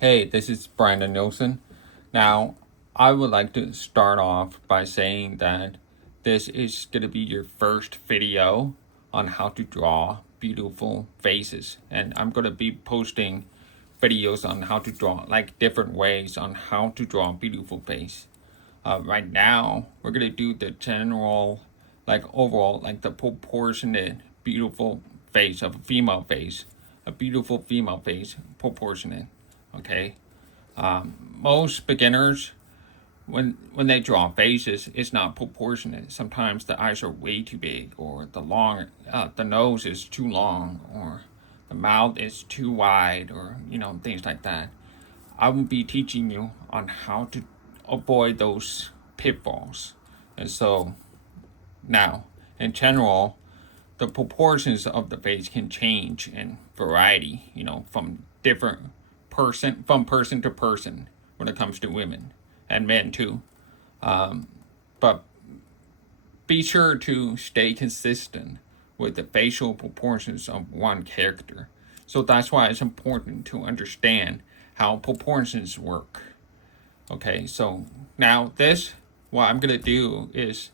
Hey, this is Brandon Nilsson. Now, I would like to start off by saying that this is going to be your first video on how to draw beautiful faces. And I'm going to be posting videos on how to draw, like different ways on how to draw a beautiful face. Right now, we're going to do the general, like overall, like the proportionate beautiful face of a female face. A beautiful female face, proportionate. Okay. Most beginners, when they draw faces, it's not proportionate. Sometimes the eyes are way too big, or the nose is too long, or the mouth is too wide, or things like that. I will be teaching you on how to avoid those pitfalls. And so now, in general, the proportions of the face can change in variety, from person to person when it comes to women and men too. But be sure to stay consistent with the facial proportions of one character. So that's why it's important to understand how proportions work. Okay, so now what I'm going to do is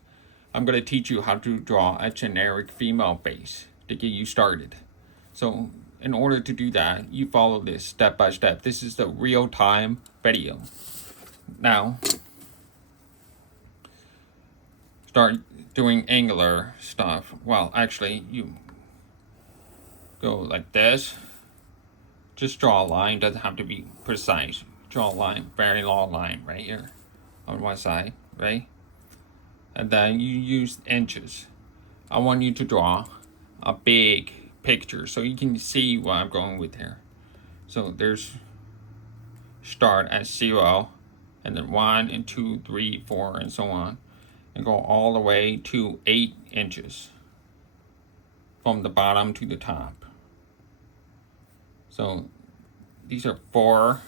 I'm going to teach you how to draw a generic female face to get you started. So in order to do that, you follow this step by step. This is the real-time video. Now, start doing angular stuff. Well, actually, you go like this. Just draw a line. Doesn't have to be precise. Draw a line, very long line right here on one side, right? And then you use inches. I want you to draw a big picture so you can see what I'm going with here. So there's start at 0, and then 1 and 2, 3, 4, and so on, and go all the way to 8 inches from the bottom to the top. So these are 4.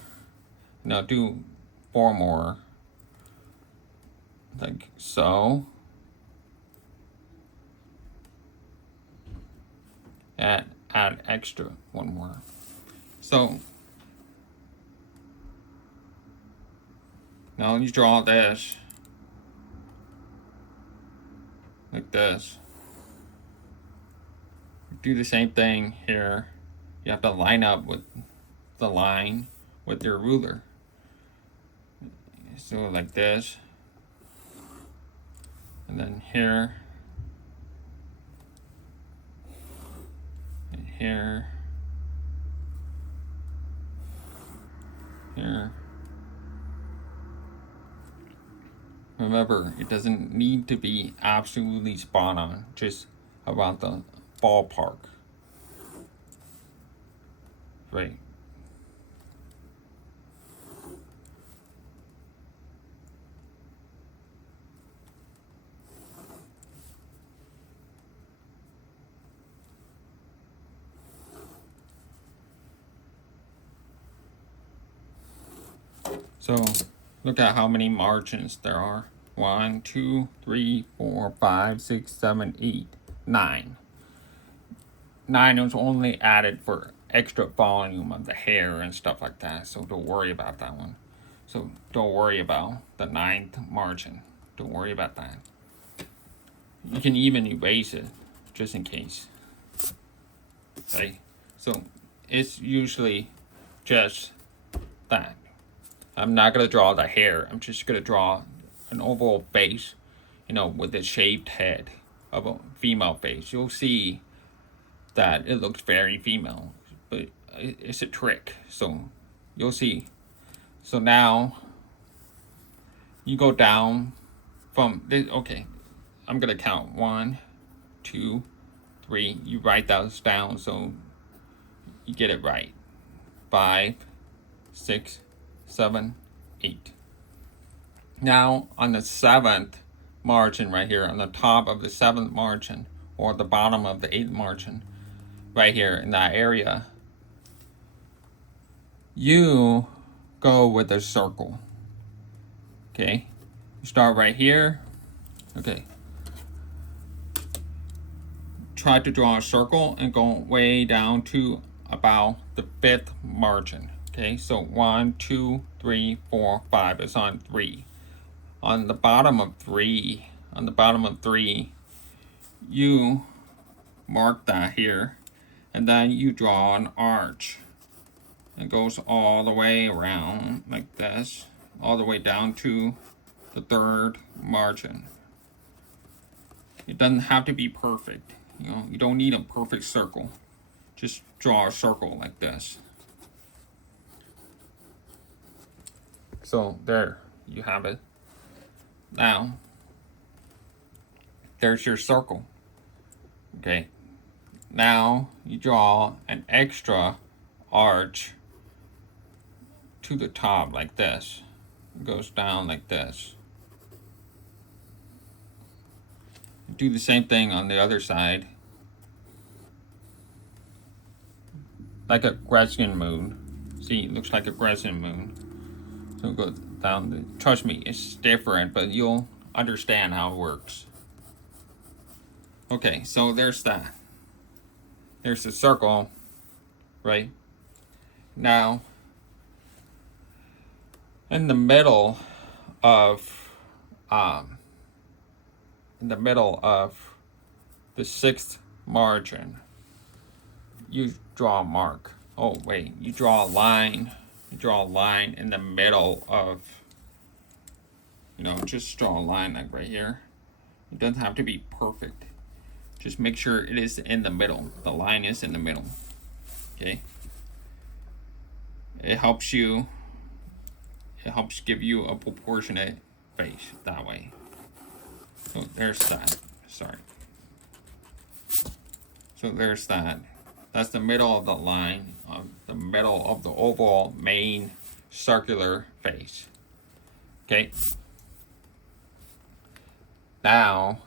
Now do 4 more, like so. Add extra 1 more. So now you draw this like this. Do the same thing here. You have to line up with the line with your ruler. So like this, and then here, and here, here. Remember, it doesn't need to be absolutely spot on, just about the ballpark. Right. So look at how many margins there are. 1, 2, 3, 4, 5, 6, 7, 8, 9. 9 was only added for extra volume of the hair and stuff like that, so don't worry about that one. So don't worry about the 9th margin. Don't worry about that. You can even erase it, just in case. Right? So it's usually just that. I'm not going to draw the hair. I'm just going to draw an overall face, with a shaved head of a female face. You'll see that it looks very female, but it's a trick. So you'll see. So now you go down from this. Okay, I'm going to count 1, 2, 3. You write those down so you get it right. 5, 6, 7, 8. Now on the 7th margin right here, on the top of the 7th margin, or the bottom of the 8th margin, right here in that area, you go with a circle. Okay, you start right here. Okay, try to draw a circle and go way down to about the 5th margin. Okay, so 1, 2, 3, 4, 5. It's on 3. On the bottom of 3, you mark that here, and then you draw an arch. It goes all the way around like this, all the way down to the third margin. It doesn't have to be perfect. You know, you don't need a perfect circle. Just draw a circle like this. So there, you have it. Now, there's your circle. Okay. Now you draw an extra arch to the top like this. It goes down like this. Do the same thing on the other side. Like a crescent moon. See, it looks like a crescent moon. So it goes down. Trust me, it's different, but you'll understand how it works. Okay, so there's that. There's the circle, right? Now, in the middle of the sixth margin, you draw a mark. Oh wait, you draw a line. You draw a line in the middle of, just draw a line like right here. It doesn't have to be perfect. Just make sure it is in the middle. The line is in the middle. Okay. It helps give you a proportionate face that way. So there's that. Sorry. So there's that. That's the middle of the line, the middle of the overall main circular face. Okay. Now,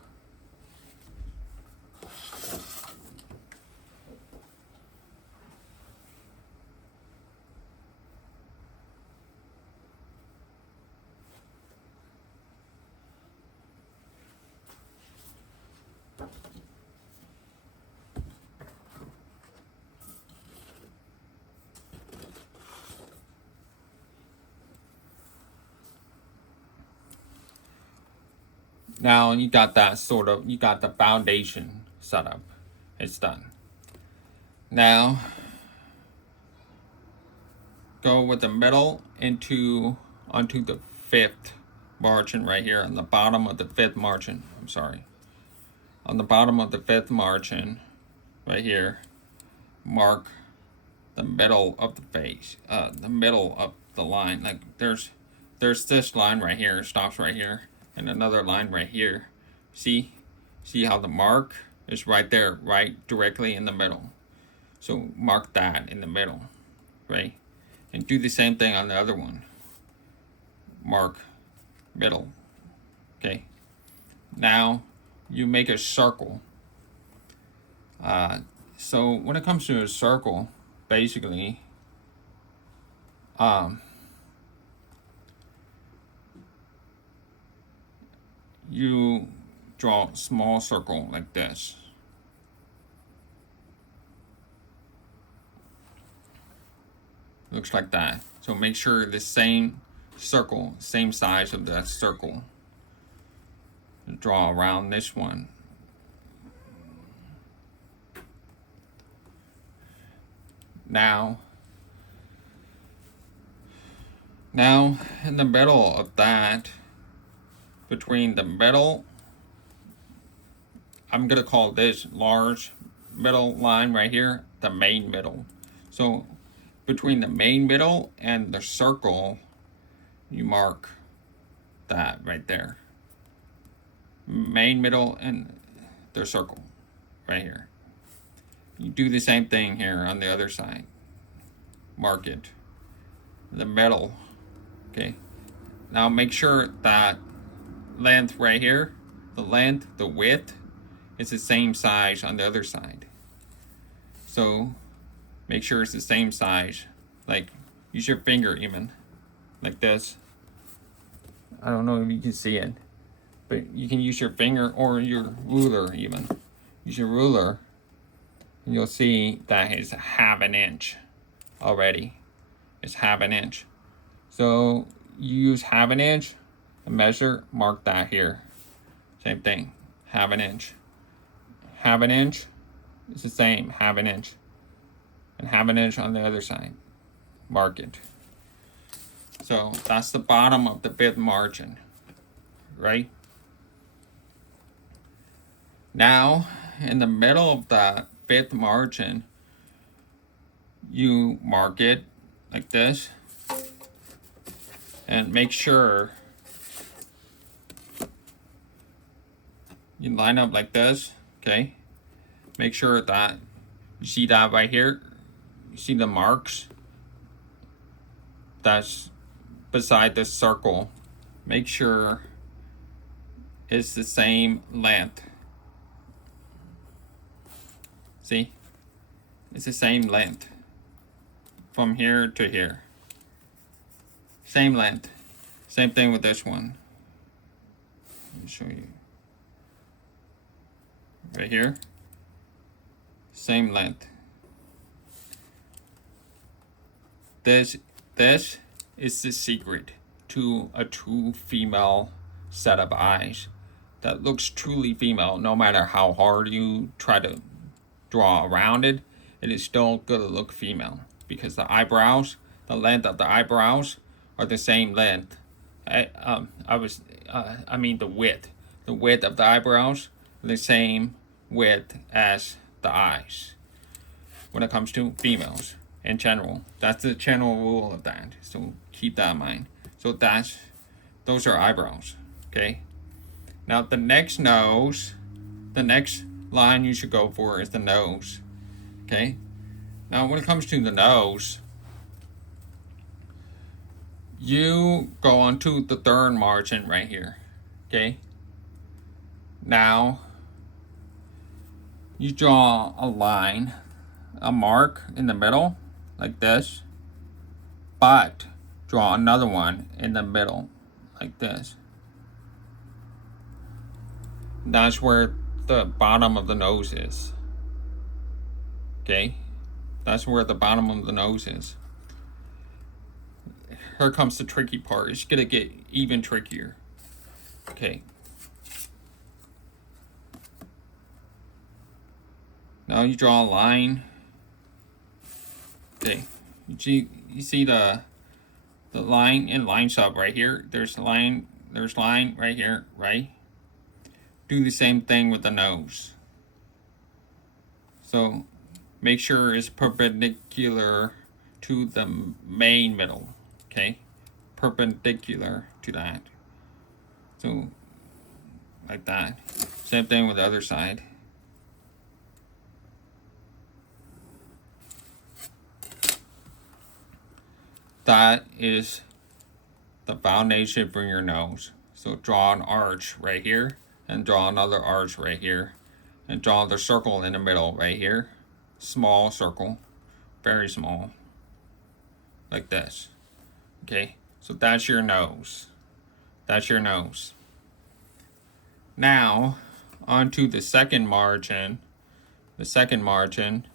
you got that you got the foundation set up. It's done. Now, go with the middle onto the fifth margin right here on the bottom of the fifth margin. I'm sorry. On the bottom of the fifth margin right here, mark the middle of the face, the middle of the line. Like there's this line right here, it stops right here, and another line right here. See how the mark is right there, right directly in the middle. So mark that in the middle, right? And do the same thing on the other one. Mark middle. Okay. Now you make a circle. So when it comes to a circle, basically, you draw a small circle like this. Looks like that. So make sure the same circle, same size of that circle. Draw around this one. Now in the middle of that, between the middle, I'm gonna call this large middle line right here the main middle. So between the main middle and the circle, you mark that right there. Main middle and the circle right here. You do the same thing here on the other side. Mark it. The middle. Okay. Now make sure that length right here, the width, is the same size on the other side. So make sure it's the same size. Like use your finger even, like this. I don't know if you can see it, but you can use your finger or your ruler even. Use your ruler, and you'll see that it's 1/2 inch already. is 1/2 inch. So you use 1/2 inch and measure, mark that here. Same thing, 1/2 inch. 1/2 inch is the same, 1/2 inch. And 1/2 inch on the other side. Mark it. So that's the bottom of the bit margin, right? Now, in the middle of the bit margin, you mark it like this and make sure you line up like this, okay? Make sure that you see that right here. You see the marks? That's beside this circle. Make sure it's the same length. See? It's the same length from here to here. Same length. Same thing with this one. Let me show you. Right here. Same length. This is the secret to a true female set of eyes that looks truly female. No matter how hard you try to draw around it, it is still gonna look female because the eyebrows, the length of the eyebrows are the same length. I mean the width of the eyebrows are the same width as the eyes when it comes to females in general. That's the general rule of that. So keep that in mind. So those are eyebrows. Okay. Now the next line you should go for is the nose. Okay. Now when it comes to the nose, you go onto the third margin right here. Okay. Now you draw a line, a mark in the middle like this, but draw another one in the middle like this. That's where the bottom of the nose is. Okay? That's where the bottom of the nose is. Here comes the tricky part. It's gonna get even trickier. Okay. Now you draw a line. Okay. You see the line, it lines up right here. There's line right here, right? Do the same thing with the nose. So make sure it's perpendicular to the main middle, okay? Perpendicular to that. So like that. Same thing with the other side. That is the foundation for your nose. So draw an arch right here and draw another arch right here and draw the circle in the middle right here. Small circle, very small, like this. Okay, so that's your nose. That's your nose. Now, onto the second margin. The second margin,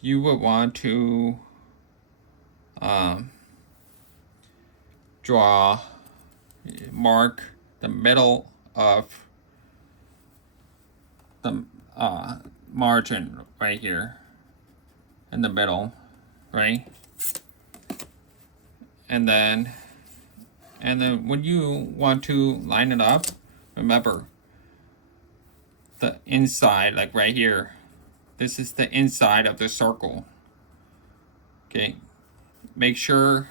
you would want to mark the middle of the margin right here in the middle, right? And then when you want to line it up, remember the inside, like right here, this is the inside of the circle. Okay, make sure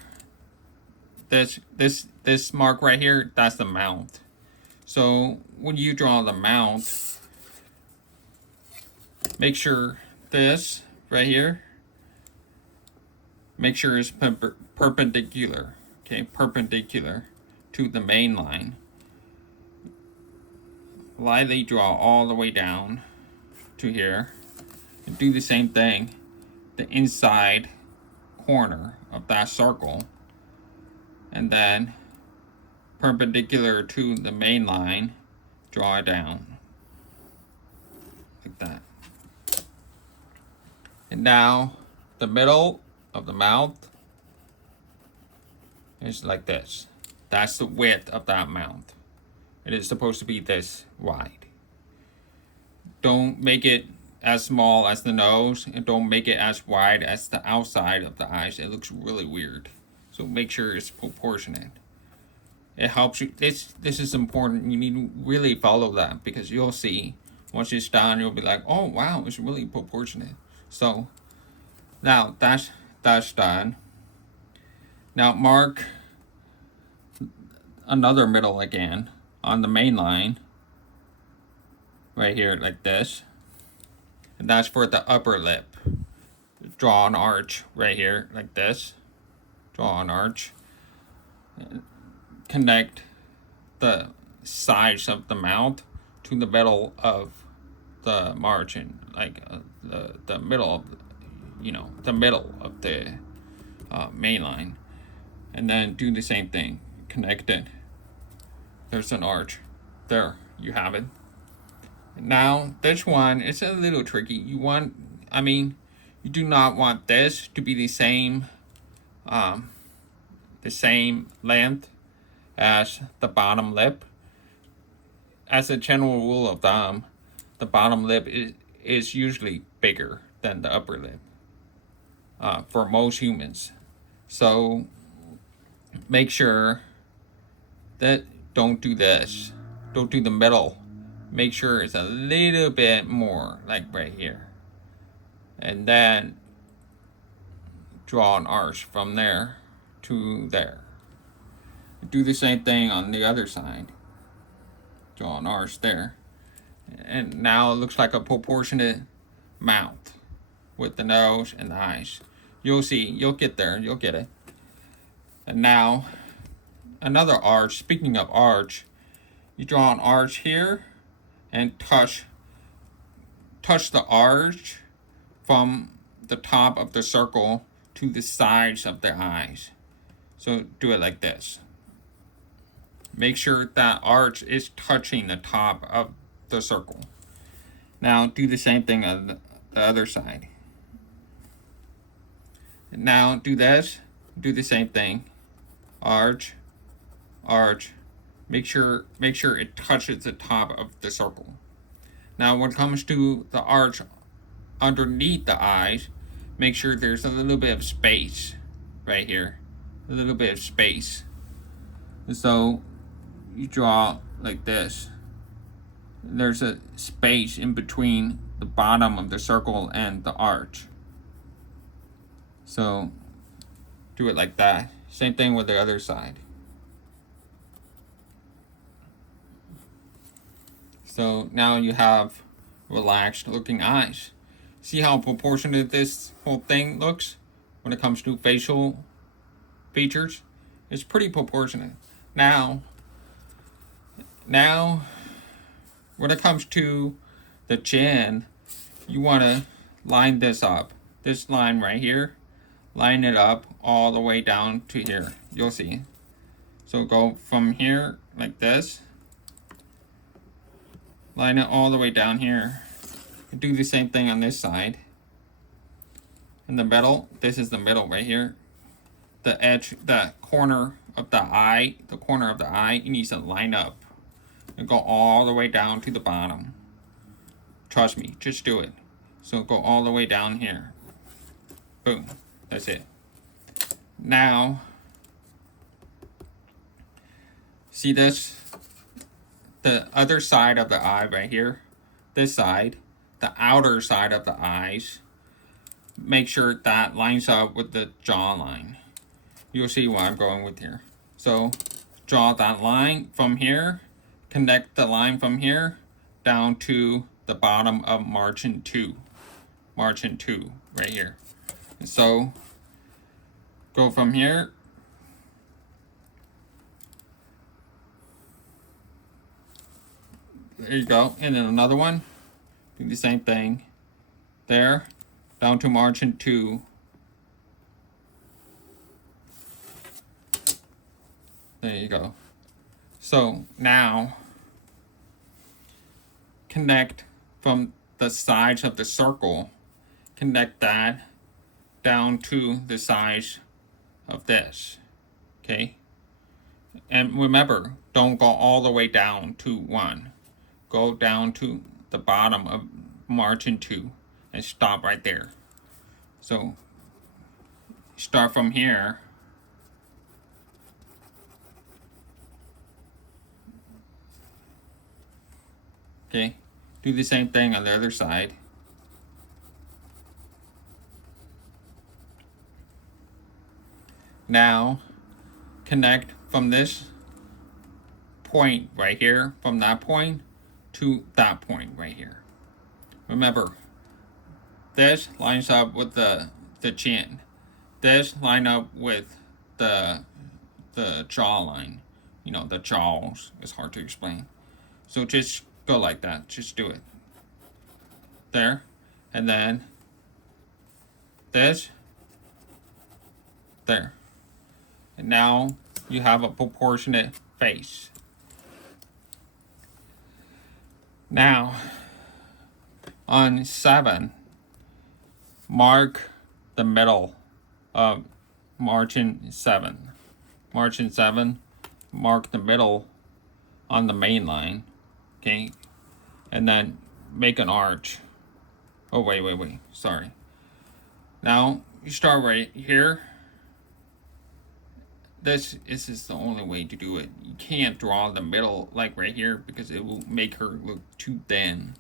this mark right here, that's the mouth. So when you draw the mouth, make sure this right here, make sure it's perpendicular. Okay, perpendicular to the main line. Lightly draw all the way down to here and do the same thing, the inside corner of that circle, and then perpendicular to the main line, draw it down like that. And now the middle of the mouth, is like this. That's the width of that mouth. It is supposed to be this wide. Don't make it as small as the nose, and don't make it as wide as the outside of the eyes. It looks really weird. So make sure it's proportionate. It helps you. This is important. You need to really follow that, because you'll see once it's done, you'll be like, oh wow, it's really proportionate. So now that's done. Now mark another middle again on the main line right here, like this, and that's for the upper lip. Draw an arch right here, like this. Draw an arch. Connect the sides of the mouth to the middle of the margin, like the middle of, the middle of the main line, and then do the same thing. Connect it. There's an arch. There, you have it. Now this one is a little tricky. You do not want this to be the same length as the bottom lip. As a general rule of thumb, the bottom lip is usually bigger than the upper lip for most humans. So make sure that don't do this. Don't do the middle. Make sure it's a little bit more, like right here. And then draw an arch from there to there. Do the same thing on the other side. Draw an arch there. And now it looks like a proportionate mouth with the nose and the eyes. You'll see, you'll get there, you'll get it. And now, another arch. Speaking of arch, you draw an arch here and touch the arch from the top of the circle to the sides of the eyes. So do it like this. Make sure that arch is touching the top of the circle. Now do the same thing on the other side. Now do this. Do the same thing. Arch, arch. Make sure it touches the top of the circle. Now when it comes to the arch underneath the eyes, make sure there's a little bit of space right here. A little bit of space. So you draw like this. There's a space in between the bottom of the circle and the arch. So do it like that. Same thing with the other side. So now you have relaxed looking eyes. See how proportionate this whole thing looks when it comes to facial features? It's pretty proportionate. Now when it comes to the chin, you want to line this up. This line right here, line it up all the way down to here. You'll see. So go from here like this. Line it all the way down here. Do the same thing on this side. In the middle, this is the middle right here. The edge, the corner of the eye, it needs to line up and go all the way down to the bottom. Trust me, just do it. So go all the way down here. Boom, that's it. Now, see this? The other side of the eye right here, this side, the outer side of the eyes, make sure that lines up with the jawline. You'll see what I'm going with here. So draw that line from here, connect the line from here down to the bottom of margin 2. Margin 2 right here. And so go from here. There you go. And then another one. Do the same thing. There. Down to margin 2. There you go. So now connect from the sides of the circle. Connect that down to the size of this. Okay? And remember, don't go all the way down to 1. Go down to the bottom of margin 2 and stop right there. So start from here. Okay? Do the same thing on the other side. Now connect from this point right here, from that point to that point right here. Remember, this lines up with the chin. This line up with the jawline. You know, the jaws is hard to explain. So just go like that. Just do it. There. And then this. There. And now you have a proportionate face. Now, on 7, mark the middle of margin 7. Margin 7, mark the middle on the main line, okay? And then make an arch. Oh, wait, sorry. Now, you start right here. This is the only way to do it. You can't draw the middle like right here because it will make her look too thin.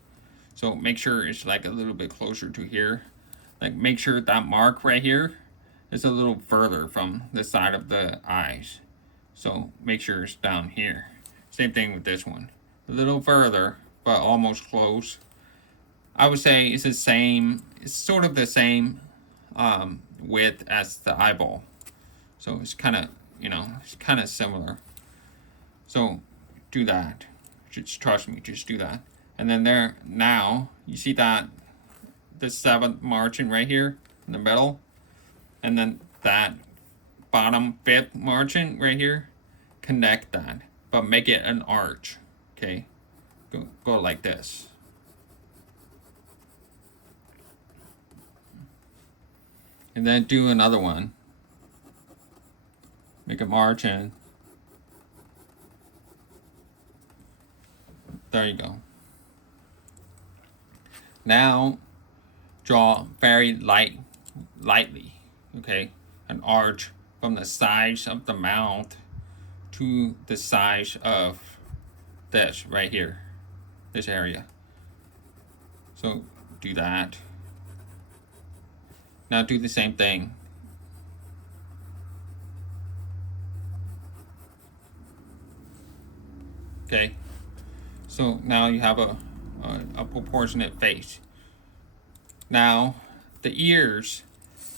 So make sure it's like a little bit closer to here. Like make sure that mark right here is a little further from the side of the eyes. So make sure it's down here. Same thing with this one. A little further, but almost close. I would say it's the same, it's sort of the same width as the eyeball. So it's kind of, you know, it's kind of similar. So do that. Just trust me, just do that. And then there, now, you see that the 7th margin right here in the middle? And then that bottom 5th margin right here, connect that, but make it an arch, okay? Go like this. And then do another one. Make a margin. There you go. Now, draw very lightly, okay? An arch from the sides of the mouth to the size of this right here, this area. So do that. Now do the same thing. Okay, so now you have a proportionate face. Now the ears,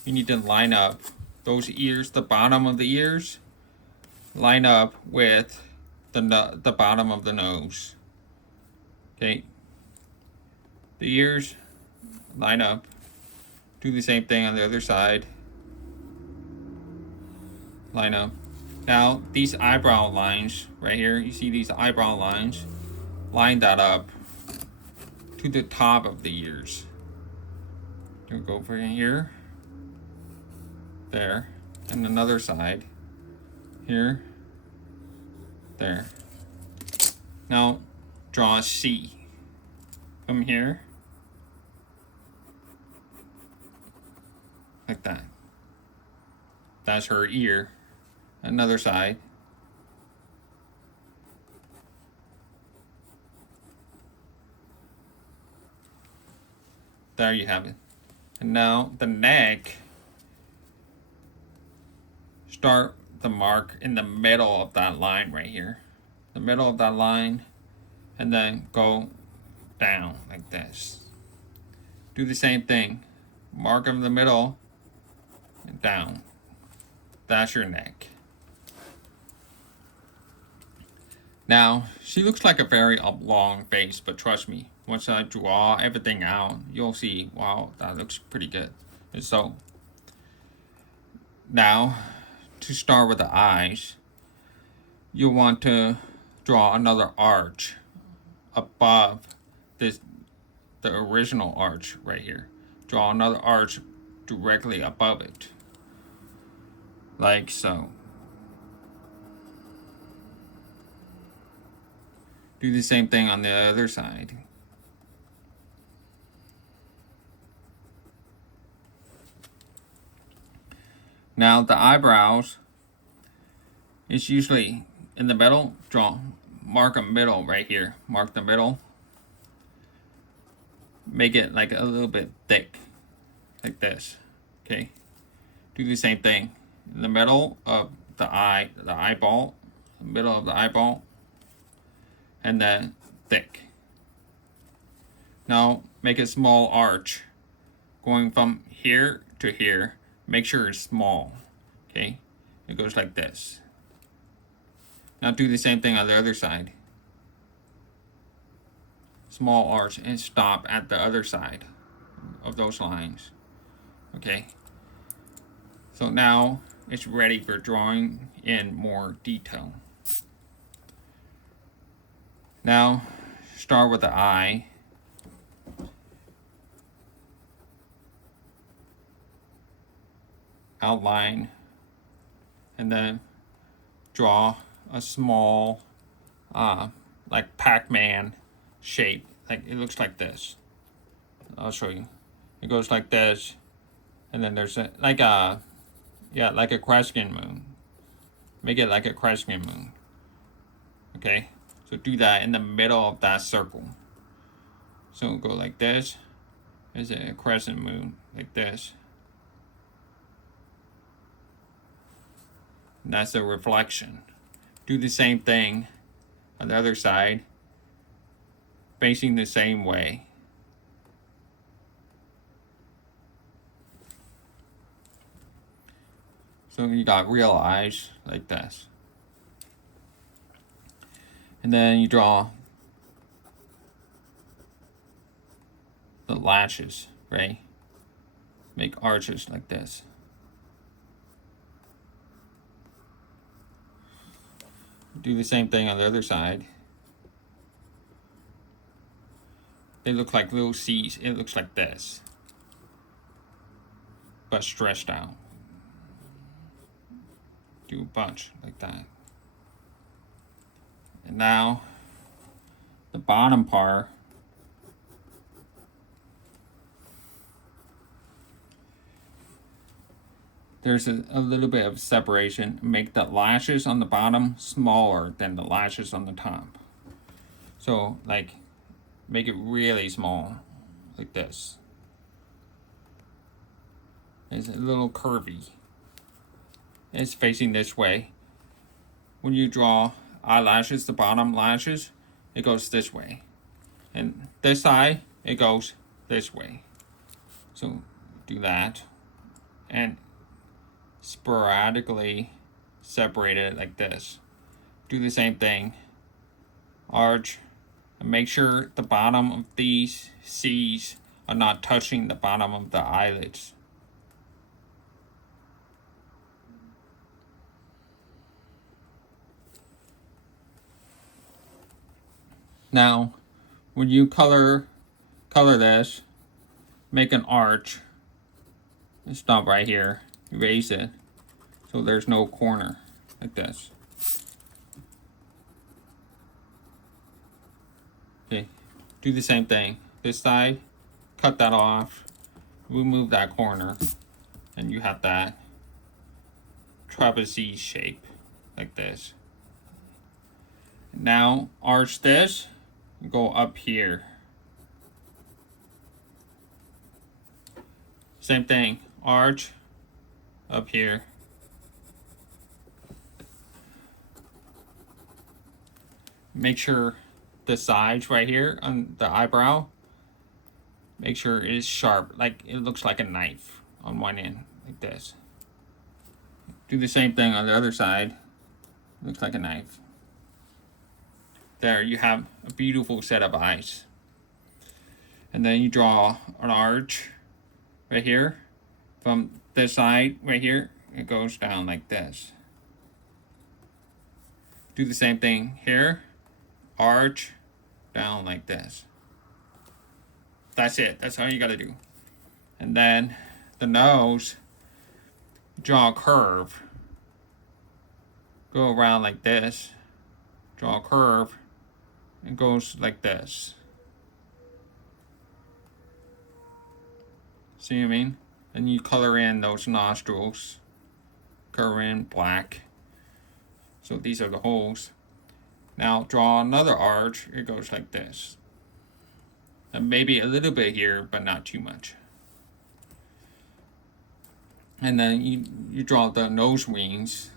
you need to line up those ears, the bottom of the ears, line up with the bottom of the nose. Okay, the ears line up. Do the same thing on the other side. Line up. Now these eyebrow lines right here, you see these eyebrow lines? Line that up to the top of the ears. You'll go for here, there, and another side, here, there. Now draw a C from here, like that. That's her ear. Another side. There you have it. And now the neck, start the mark in the middle of that line right here. The middle of that line, and then go down like this. Do the same thing. Mark in the middle and down. That's your neck. Now, she looks like a very long face, but trust me, once I draw everything out, you'll see, wow, that looks pretty good. And so, now, to start with the eyes, you want to draw another arch above the original arch right here. Draw another arch directly above it. Like so. Do the same thing on the other side. Now the eyebrows is usually in the middle. Mark a middle right here. Mark the middle. Make it like a little bit thick, like this. Okay. Do the same thing in the middle of the eyeball, the middle of the eyeball, and then thick. Now make a small arch going from here to here. Make sure it's small. Okay. It goes like this. Now do the same thing on the other side. Small arch and stop at the other side of those lines. Okay. So now it's ready for drawing in more detail. Now start with the eye. Outline and then draw a small like Pac-Man shape. Like it looks like this. I'll show you. It goes like this, and then there's like a crescent moon. Make it like a crescent moon. Okay, so do that in the middle of that circle. So go like this. There's a crescent moon like this. And that's the reflection. Do the same thing on the other side, facing the same way. So you got real eyes like this. And then you draw the lashes, right? Make arches like this. Do the same thing on the other side. They look like little C's. It looks like this, but stretched out. Do a bunch like that. And now the bottom part, there's a little bit of separation. Make the lashes on the bottom smaller than the lashes on the top. So like make it really small, like this. It's a little curvy. It's facing this way. When you draw eyelashes, the bottom lashes, it goes this way. And this side, it goes this way. So do that. And sporadically separate it like this. Do the same thing. Arch. And make sure the bottom of these C's are not touching the bottom of the eyelids. Now, when you color this, make an arch. Stop right here. Erase it so there's no corner like this. Okay, do the same thing. This side, cut that off, remove that corner, and you have that trapeze shape like this. Now arch this, go up here. Same thing, arch up here. Make sure the sides right here on the eyebrow, make sure it is sharp, like it looks like a knife on one end, like this. Do the same thing on the other side, looks like a knife. There you have a beautiful set of eyes. And then you draw an arch right here. From this side right here, it goes down like this. Do the same thing here. Arch down like this. That's it. That's all you gotta do. And then the nose, draw a curve. Go around like this. Draw a curve. It goes like this. See what I mean? And you color in those nostrils. Color in black. So these are the holes. Now draw another arch. It goes like this. And maybe a little bit here, but not too much. And then you draw the nose wings.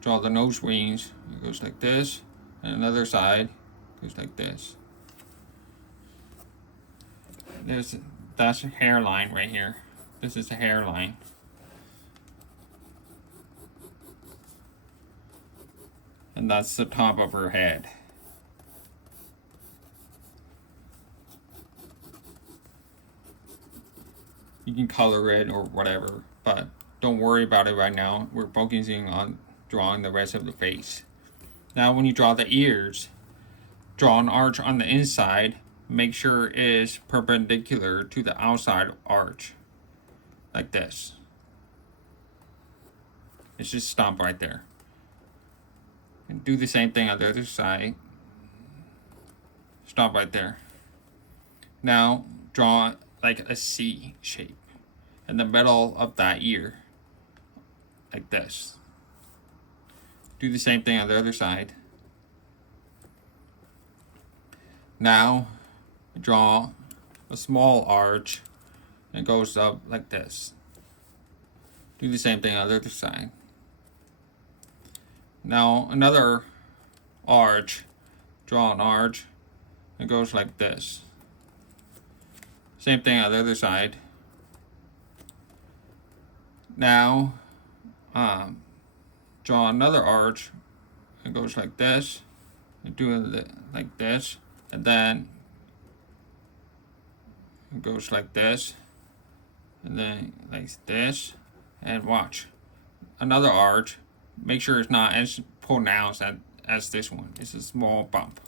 Draw the nose wings. It goes like this. And another side goes like this. That's a hairline right here. This is a hairline. And that's the top of her head. You can color it or whatever, but don't worry about it right now. We're focusing on drawing the rest of the face. Now when you draw the ears, draw an arch on the inside. Make sure it is perpendicular to the outside arch. Like this. It's just stop right there. And do the same thing on the other side. Stop right there. Now draw like a C shape in the middle of that ear. Like this. Do the same thing on the other side. Now draw a small arch and it goes up like this. Do the same thing on the other side. Now another arch, draw an arch, it goes like this. Same thing on the other side. Now draw another arch, it goes like this, and do it like this, and then it goes like this, and then like this, and watch. Another arch. Make sure it's not as pronounced as this one. It's a small bump.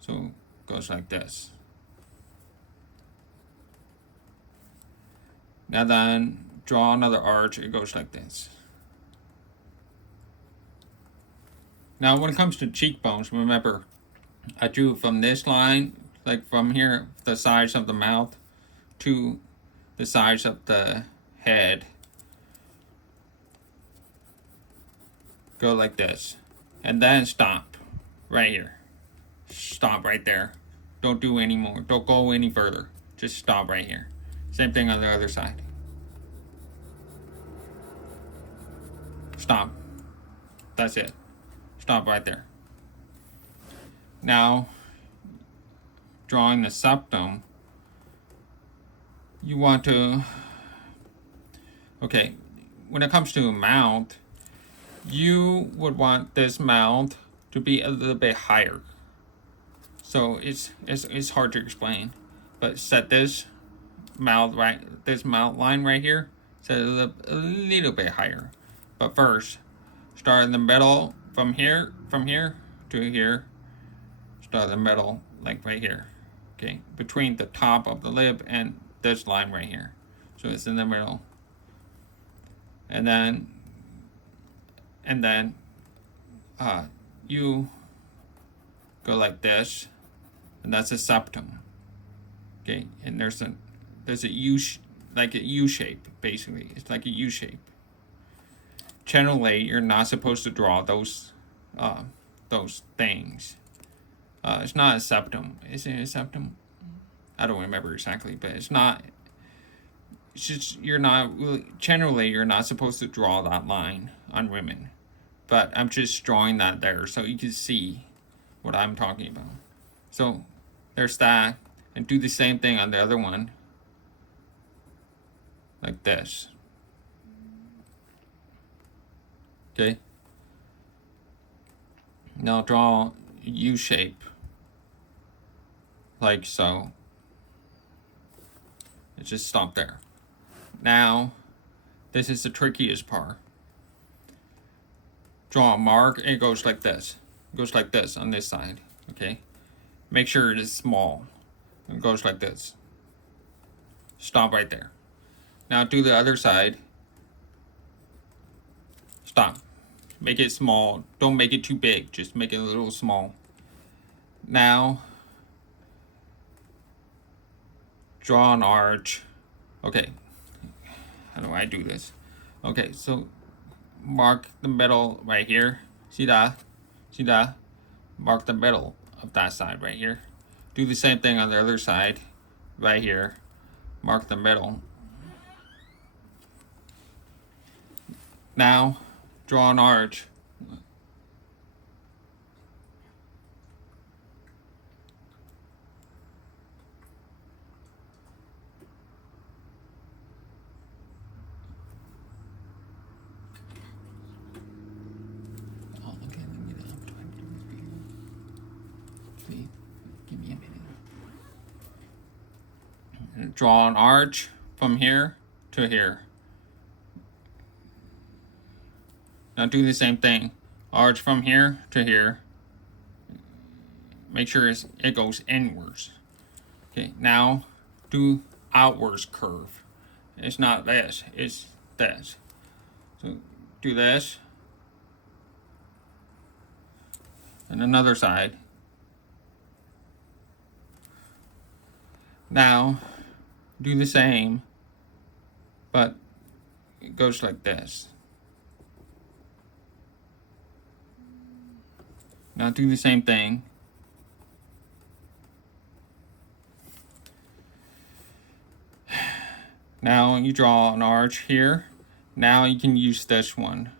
So it goes like this. Now then, draw another arch. It goes like this. Now when it comes to cheekbones, remember, I drew from this line, like from here, the sides of the mouth, to the sides of the head. Go like this. And then stop. Right here. Stop right there. Don't do any more. Don't go any further. Just stop right here. Same thing on the other side. Stop. That's it. Stop right there. Now, drawing the septum, you want to... Okay, when it comes to a mouth, you would want this mouth to be a little bit higher. So it's hard to explain, but set this mouth line right here, set it a little bit higher. But first, start in the middle from here to here. Start in the middle, like right here. Okay, between the top of the lip and this line right here. So it's in the middle. And then you go like this, and that's a septum. Okay, and there's a U like a U shape basically. It's like a U shape. Generally, you're not supposed to draw those things. It's not a septum. Is it a septum? I don't remember exactly, but it's not. It's just generally you're not supposed to draw that line on women. But I'm just drawing that there so you can see what I'm talking about. So there's that. And do the same thing on the other one. Like this. Okay. Now draw a U shape. Like so. It just stop there. Now, this is the trickiest part. Draw a mark, and it goes like this. It goes like this on this side, okay? Make sure it is small. It goes like this. Stop right there. Now do the other side. Stop. Make it small. Don't make it too big. Just make it a little small. Now, draw an arch. Okay, how do I do this? Okay, so mark the middle right here. See that? See that? Mark the middle of that side right here. Do the same thing on the other side right here. Mark the middle. Now, draw an arch. Oh, okay, let me get it. I'm trying to do this video. Please, give me a minute. Draw an arch from here to here. Now do the same thing. Arch from here to here. Make sure it goes inwards. Okay, now do outwards curve. It's not this, it's this. So do this. And another side. Now do the same, but it goes like this. Now do the same thing. Now you draw an arch here. Now you can use this one.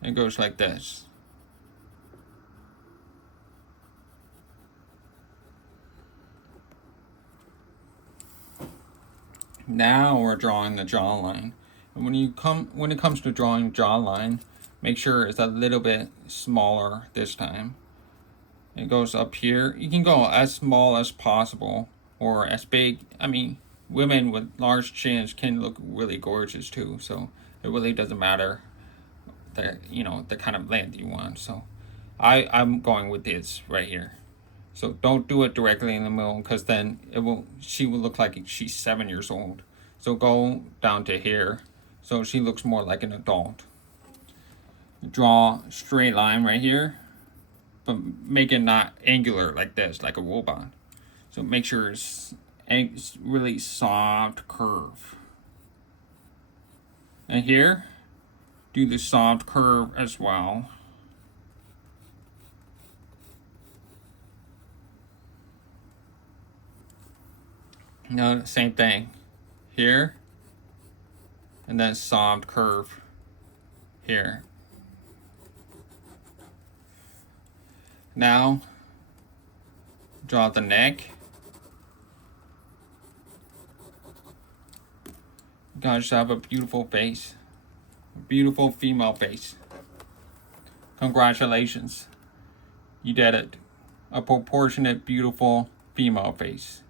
It goes like this. Now we're drawing the jawline. And when it comes to drawing jawline, make sure it's a little bit smaller this time. It goes up here. You can go as small as possible or as big. I mean, women with large chins can look really gorgeous too. So it really doesn't matter the kind of length you want. So I'm going with this right here. So don't do it directly in the middle, because then she will look like she's 7 years old. So go down to here so she looks more like an adult. Draw a straight line right here, but make it not angular like this, like a robot. So make sure it's really soft curve. And here, do the soft curve as well. Now, same thing here, and then soft curve here. Now, draw the neck. You guys have a beautiful face, a beautiful female face. Congratulations, you did it. A proportionate, beautiful female face.